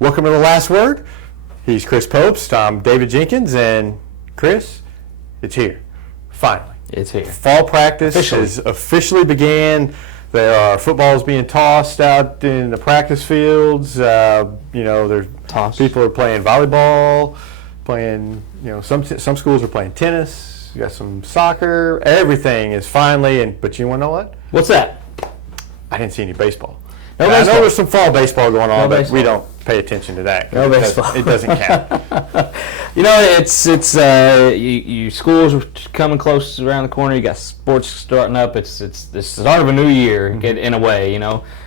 Welcome to The Last Word. He's Chris Popes, I'm David Jenkins, and Chris, it's here. Finally. It's here. Fall practice has officially began. There are footballs being tossed out in the practice fields. There's people are playing volleyball, some schools are playing tennis. You got some soccer. Everything is finally, but you want to know what? What's that? I didn't see any baseball. No I baseball. know there's some fall baseball going on, but baseball. we don't pay attention to that. No baseball. It doesn't count. You schools are coming close around the corner. You got sports starting up. It's the start of a new year in a way.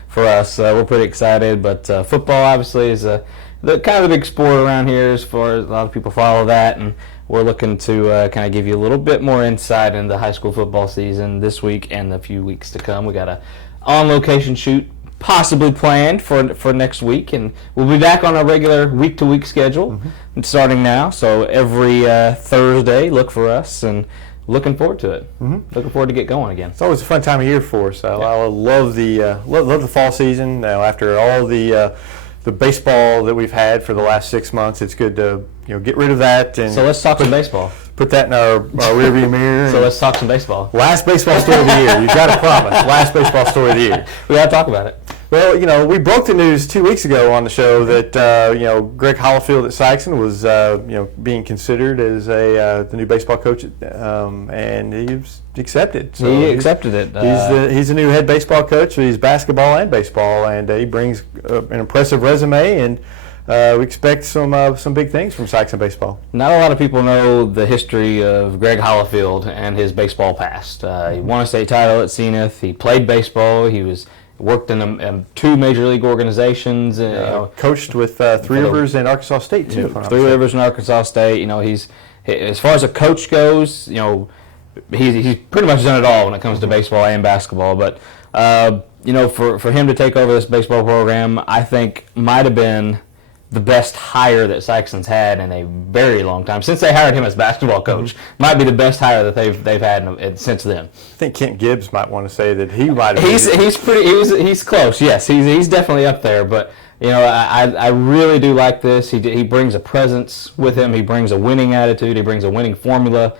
For us, we're pretty excited. But football obviously is the kind of the big sport around here. As far as a lot of people follow that, and we're looking to kind of give you a little bit more insight into the high school football season this week and the few weeks to come. We got a on-location shoot possibly planned for next week, and we'll be back on our regular week-to-week schedule starting now. So every Thursday, look for us, and looking forward to it. Looking forward to get going again. It's always a fun time of year for us. I love the fall season. Now, after all the baseball that we've had for the last 6 months, it's good to get rid of that. And so let's talk some baseball. Put that in our rearview mirror. So let's talk some baseball. Last baseball story of the year. You've got to promise. Last baseball story of the year. We got to talk about it. Well, we broke the news 2 weeks ago on the show that Greg Hollifield at Sykeston was being considered as the new baseball coach, and he was accepted. So he accepted it. He's a new head baseball coach. So he's basketball and baseball, and he brings an impressive resume, and we expect some big things from Sykeston baseball. Not a lot of people know the history of Greg Hollifield and his baseball past. He won a state title at Zenith. He played baseball. He worked in 2 major league organizations. Coached with Three Rivers and Arkansas State too. Three Rivers and Arkansas State. He's as far as a coach goes. He's pretty much done it all when it comes to baseball and basketball. But for him to take over this baseball program, I think might have been the best hire that Sykeston's had in a very long time. Since they hired him as basketball coach, might be the best hire that they've had since then. I think Kent Gibbs might want to say that he might have. He's close. Yes, he's definitely up there. But I really do like this. He brings a presence with him. He brings a winning attitude. He brings a winning formula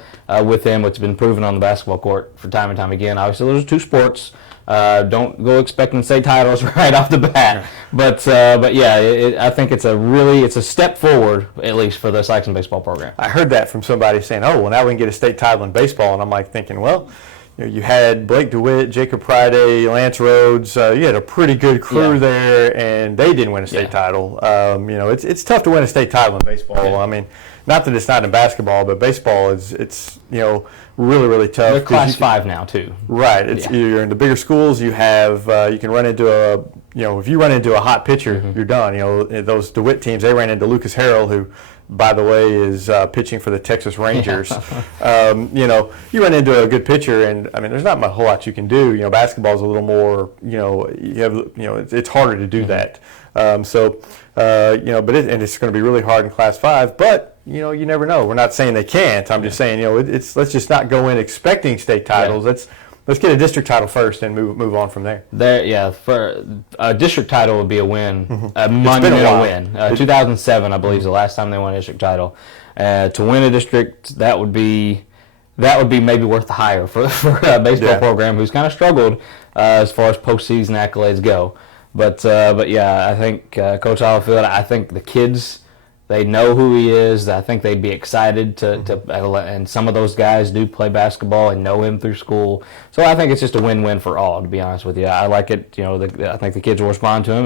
with him, which has been proven on the basketball court for time and time again. Obviously, those are 2 sports. Don't go expecting state titles right off the bat, but yeah, I think it's a step forward, at least for the Sykeston baseball program. I heard that from somebody saying, "Oh, well, now we can get a state title in baseball," and I'm like thinking, well, you had Blake DeWitt, Jacob Priday, Lance Rhodes. You had a pretty good crew there, and they didn't win a state title. It's tough to win a state title in baseball. Yeah. I mean, not that it's not in basketball, but baseball it's really, really tough. They're Class 5 now too. Right. You're in the bigger schools. You have you can run into if you run into a hot pitcher, you're done. Those DeWitt teams, they ran into Lucas Harrell, who, by the way, is pitching for the Texas Rangers. You run into a good pitcher, and I mean, there's not a whole lot you can do. Basketball is a little more. It's harder to do that. But it's going to be really hard in Class 5. But you never know. We're not saying they can't. I'm just saying, let's just not go in expecting state titles. Let's get a district title first and move on from there. For a district title would be a win, a monumental win. 2007, I believe, is the last time they won a district title. To win a district, that would be maybe worth the hire for a baseball program who's kind of struggled as far as postseason accolades go. But I think Coach Hollifield, I think the kids, they know who he is. I think they'd be excited to and some of those guys do play basketball and know him through school. So I think it's just a win-win for all, to be honest with you. I like it. I think the kids will respond to him,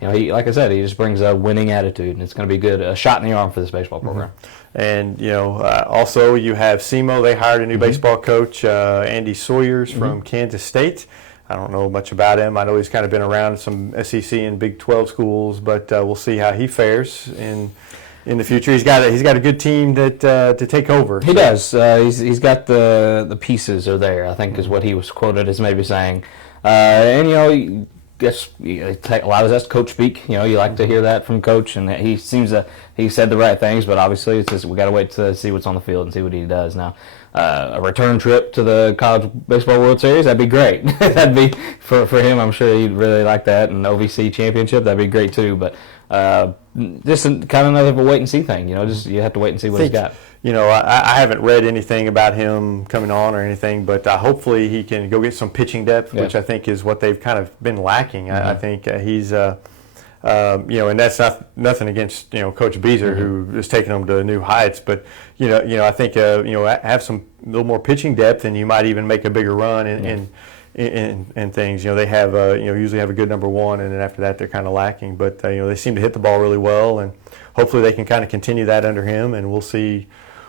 and he, like I said, he just brings a winning attitude, and it's going to be good, a shot in the arm for this baseball program. And also you have SEMO. They hired a new baseball coach, Andy Sawyers from Kansas State. I don't know much about him. I know he's kind of been around some SEC and Big 12 schools, but we'll see how he fares in the future. He's got a good team to take over. He does. He's got the pieces are there, I think, is what he was quoted as maybe saying. And guess a lot of that's coach speak. You like to hear that from coach, and he seems he said the right things. But obviously, it's just we got to wait to see what's on the field and see what he does now. A return trip to the College Baseball World Series, that'd be great. That'd be for him. I'm sure he'd really like that. And OVC championship, that'd be great too. But Just kind of another of a wait and see thing. Just you have to wait and see what he's got. I haven't read anything about him coming on or anything, but hopefully he can go get some pitching depth, which I think is what they've kind of been lacking. I think he's, and that's nothing against Coach Beazer, who is taking them to new heights, but I think have some little more pitching depth, and you might even make a bigger run in things. They have usually have a good number one, and then after that they're kind of lacking. But they seem to hit the ball really well, and hopefully they can kind of continue that under him, and we'll see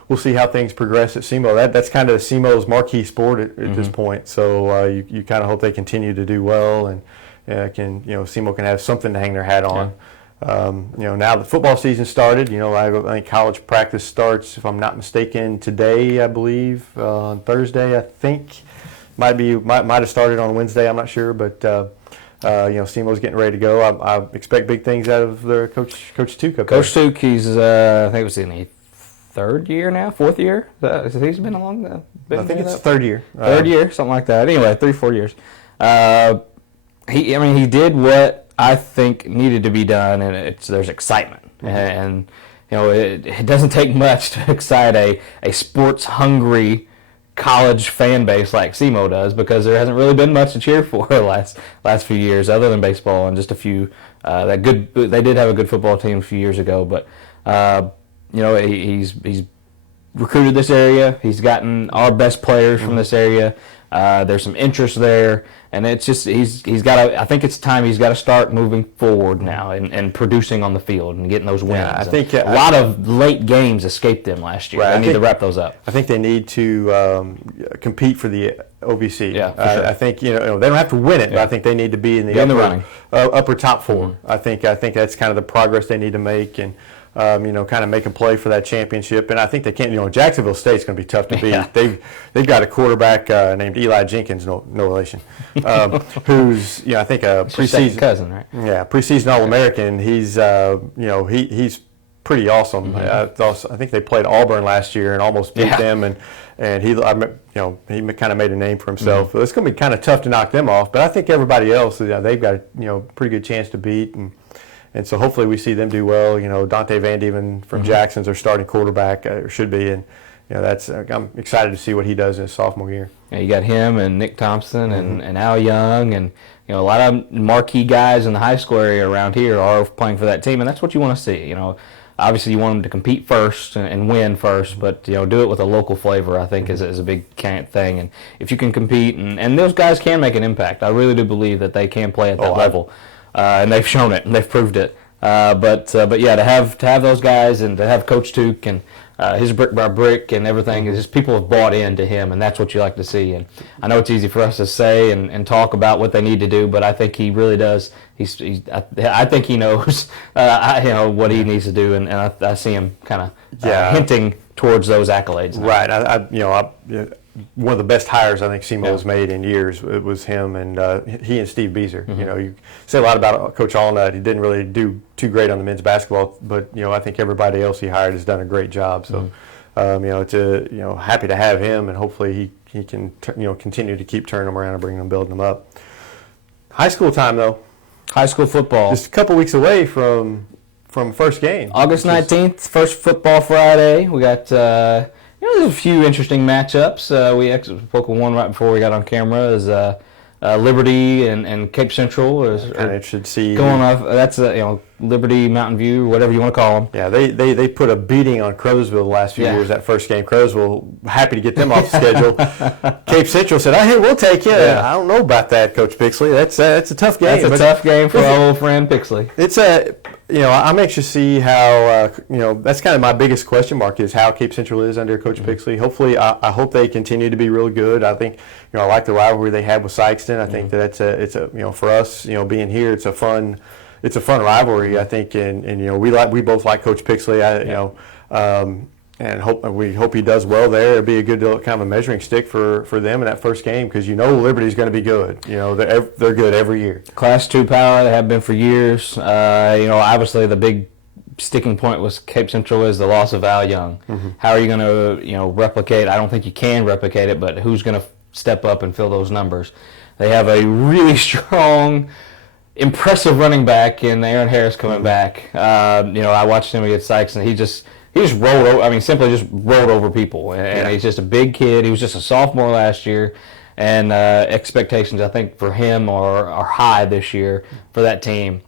how things progress at SEMO. That's kind of SEMO's marquee sport at this point. So you kind of hope they continue to do well, and SEMO can have something to hang their hat on. Now the football season started. I think college practice starts, if I'm not mistaken, today. I believe on Thursday. I think might have started on Wednesday. I'm not sure, but SEMO's getting ready to go. I expect big things out of their Coach Tuke. Coach Tuke, he's I think it was in the fourth year. He's been along the. I think it's third year. Third year, something like that. Anyway, 3-4 years. He did what I think needed to be done, and there's excitement, and it doesn't take much to excite a sports hungry college fan base like SEMO does, because there hasn't really been much to cheer for the last few years, other than baseball and just a few. They did have a good football team a few years ago, but. He's recruited this area. He's gotten our best players from this area. There's some interest there, and it's just he's got. I think it's time he's got to start moving forward now and producing on the field and getting those wins. I think a lot of late games escaped them last year. They need to wrap those up. I think they need to compete for the OVC. Yeah, for sure. I think they don't have to win it, but I think they need to be in the upper top four. I think that's kind of the progress they need to make, and kind of make a play for that championship. And I think they can. Jacksonville State's going to be tough to beat. Yeah. They've got a quarterback named Eli Jenkins, no relation, who's I think a preseason cousin, right? Yeah, preseason All-American. He's he's pretty awesome. I think they played Auburn last year and almost beat them, and he kind of made a name for himself. So it's going to be kind of tough to knock them off. But I think everybody else, they've got a pretty good chance to beat. And so hopefully we see them do well. Dante Van Dieven from Jackson's their starting quarterback, or should be, and I'm excited to see what he does in his sophomore year. Yeah, you got him and Nick Thompson and Al Young, and a lot of marquee guys in the high school area around here are playing for that team, and that's what you want to see. Obviously you want them to compete first and win first, but do it with a local flavor. I think is a big thing, and if you can compete, and those guys can make an impact. I really do believe that they can play at that level. And they've shown it, and they've proved it. But yeah, to have those guys, and to have Coach Tuke and his brick by brick and everything, is just people have bought into him, and that's what you like to see. And I know it's easy for us to say and talk about what they need to do, but I think he really does. I think he knows what he needs to do, and I see him kind of hinting towards those accolades now. Right. One of the best hires I think SEMO has made in years. It was him and he and Steve Beazer. You say a lot about Coach Allnut. He didn't really do too great on the men's basketball, but I think everybody else he hired has done a great job. So it's happy to have him, and hopefully he can continue to keep turning them around and bringing them, building them up. High school time though. High school football. Just a couple weeks away from first game. August 19th, first football Friday. We got. There's a few interesting matchups. We actually spoke with one right before we got on camera. Is Liberty and Cape Central. Kind of should see going off. That's Liberty, Mountain View, whatever you want to call them. Yeah, they put a beating on Crowsville the last few years. That first game, Crowsville happy to get them off the schedule. Cape Central said, "Hey, we'll take you." Yeah. I don't know about that, Coach Pixley. That's a tough game. That's a tough game for our old friend Pixley. It's I'm anxious to see how, that's kind of my biggest question mark is how Cape Central is under Coach Pixley. Hopefully, I hope they continue to be real good. I think, I like the rivalry they have with Sykeston. I think that it's for us, being here, it's a fun rivalry. I think, and we both like Coach Pixley. And we hope he does well there. It'll be a good kind of a measuring stick for them in that first game, because Liberty's going to be good. They're good every year. Class 2 power, they have been for years. Obviously the big sticking point was Cape Central is the loss of Al Young. How are you going to replicate? I don't think you can replicate it, but who's going to step up and fill those numbers? They have a really strong impressive running back in Aaron Harris coming back. I watched him against Sykes, and he just rolled over. I mean, simply just rolled over people. And he's just a big kid. He was just a sophomore last year, and expectations, I think, for him are high this year for that team.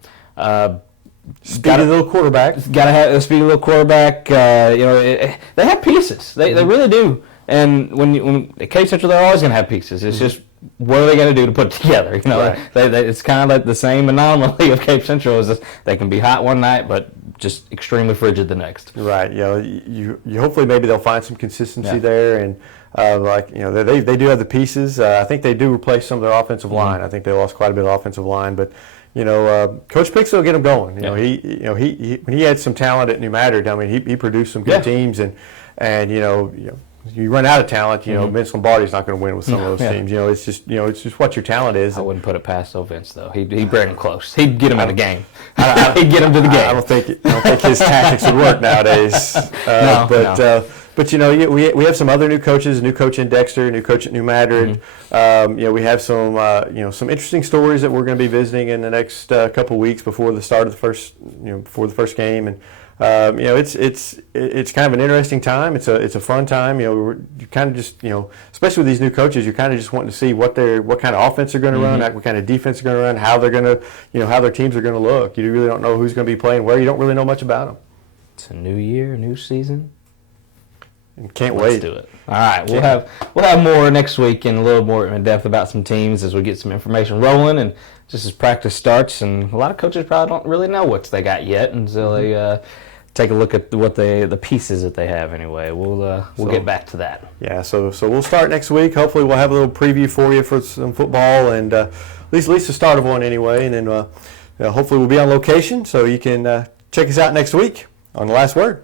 Speedy little quarterback. Got to have a speedy little quarterback. They have pieces. They really do. And when Cape Central, they're always going to have pieces. It's just, what are they going to do to put it together? Right. It's kind of like the same anomaly of Cape Central is they can be hot one night, but just extremely frigid the next. Right. You hopefully maybe they'll find some consistency there, and they do have the pieces. I think they do replace some of their offensive line. I think they lost quite a bit of offensive line, but Coach Pixel will get them going. He when he had some talent at New Madrid, I mean, he produced some good teams, and you run out of talent, Vince Lombardi's not going to win with some of those teams. It's just what your talent is. I wouldn't put it past Vince, though. He'd bring him close. He'd get him in the game. He'd get him to the game. I don't think his tactics would work nowadays. But we have some other new coaches. A new coach in Dexter, a new coach at New Madrid. We have some interesting stories that we're going to be visiting in the next couple of weeks before the start of the first game, and it's kind of an interesting time. It's a fun time. You kind of just especially with these new coaches, you're kind of just wanting to see what kind of offense they're going to run, what kind of defense they're going to run, how they're going to how their teams are going to look. You really don't know who's going to be playing where. You don't really know much about them. It's a new year, new season. Can't wait. Let's do it. All right, we'll have more next week and a little more in depth about some teams as we get some information rolling and just as practice starts. And a lot of coaches probably don't really know what they got yet until they take a look at the pieces that they have. Anyway, we'll get back to that. Yeah, so we'll start next week. Hopefully, we'll have a little preview for you for some football and at least the start of one anyway. And then hopefully we'll be on location so you can check us out next week on The Last Word.